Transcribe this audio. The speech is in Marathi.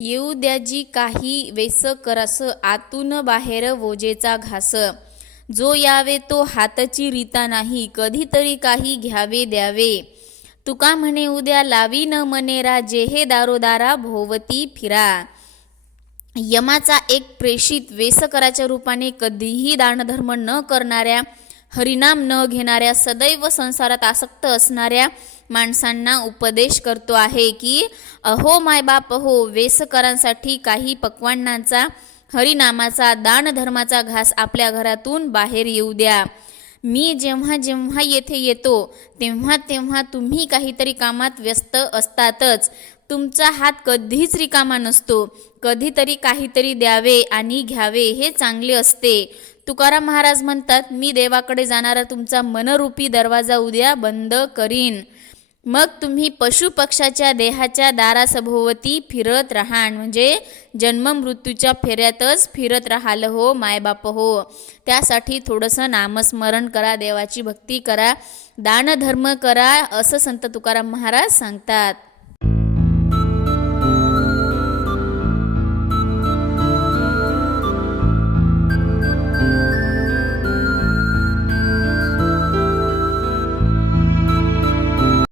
येऊ द्याजी काही वेस करस आतून बाहेर वोजेचा घास. जो यावे तो हातची रीता नाही कधीतरी काही घ्यावे द्यावे. तुका म्हणे उद्या लावी न मनेरा जेहे दारोदारा भोवती फिरा. यमाचा एक प्रेषित वेसकराच्या रूपाने कधीही दानधर्म न करणाऱ्या हरिनाम न घेणाऱ्या सदैव संसारात आसक्त असणाऱ्या माणसांना उपदेश करतो आहे की अहो मायबाप हो वेसकरांसाठी काही पक्वांनाचा हरिनामाचा दानधर्माचा घास आपल्या घरातून बाहेर येऊ द्या. मी जेव्हा जेव्हा येथे येतो तेव्हा तेव्हा तुम्ही काहीतरी कामात व्यस्त असतातच. तुमचा हात कधीच रिकामा नसतो. कधीतरी काहीतरी द्यावे आणि घ्यावे हे चांगले असते. तुकाराम महाराज म्हणतात मी देवाकडे जाणारा तुमचा मनरूपी दरवाजा उद्या बंद करीन. मग तुम्ही पशुपक्षाच्या देहाच्या दारासभोवती फिरत राहाण म्हणजे जन्म मृत्यूच्या फेऱ्यातच फिरत राहाल हो मायबाप हो. त्यासाठी थोडंसं नामस्मरण करा देवाची भक्ती करा दानधर्म करा असं संत तुकाराम महाराज सांगतात.